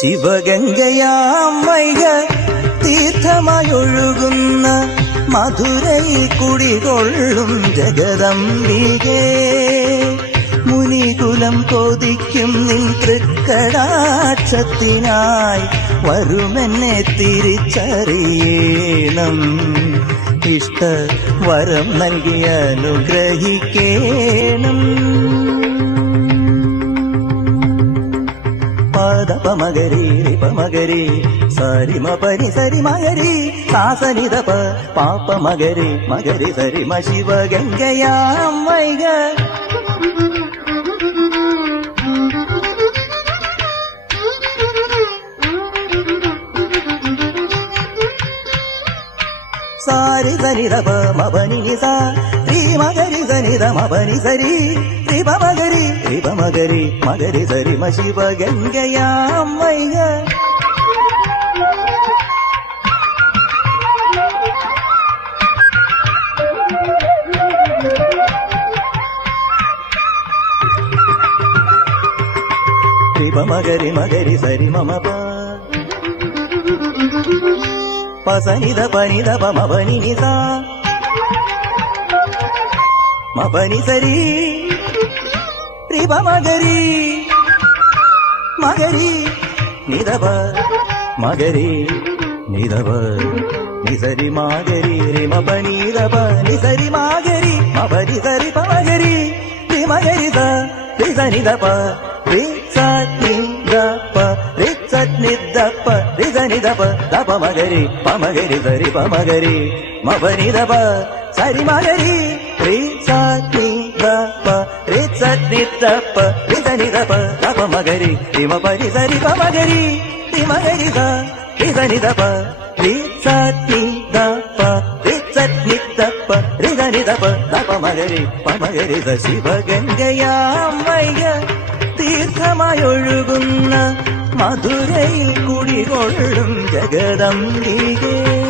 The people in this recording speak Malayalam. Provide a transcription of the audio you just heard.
ശിവഗംഗയാമൈക തീർത്ഥമായൊഴുകുന്ന മധുരയിൽ കുടികൊള്ളും ജഗദംബികേ. മുനികുലം കൊതിക്കും നിൻ തൃക്കടാക്ഷത്തിനായി വരുമെന്നെ തിരിച്ചറിയേണം. ഇഷ്ട വരം നൽകി അനുഗ്രഹിക്കേണം. పమగరి పమగరి సరిమ పరి సరి మగరి సాసనిద ప పాప మగరి మగరి సరిమ శివ గంగయాం వైగ సారి సని రప మబని నిసా శ్రీ మగరి సని ద మబని సరి. శ్రీ మగరి శ్రీ మగరి మగరి సరి మశివ శివ మగరి మగరి సరి మమ పసనిద పనిద మబని నిసా మబని సరి రిబ మగరి మగరి నిదబ మగరి నిదబ నిసరి మాగరి రిమ పనిదబ నిసరి మాగరి మబని సరి పమగరి రిమగరి స రిసనిదప రి స నిద മകരി നിതപ നിസരി മാഗരി റിമപ നീതപ നിസരി മാഗരി മപരി സരി പമഗരി റിമഗരി സ റിസനിതപ റിസനിദപ റിസനിദപ റിസനിദപ ദപ മഗരി പമഗരി സരി പമഗരി മപനിദപ സരി മഗരി റിസനിദപ റിസനിദപ റിസനിദപ ദപ മഗരി റിമപരി സരി പമഗരി റിമഗരി സ റിസനിദപ റിസനിദപ റിസനിദപ റിസനിദപ ദപ മഗരി പമഗരി സ ശിവഗംഗയാമയ്യ തീർത്ഥമായൊഴുകുന്ന മധുരയിൽ കുടികൊള്ളും ജഗദംബികേ.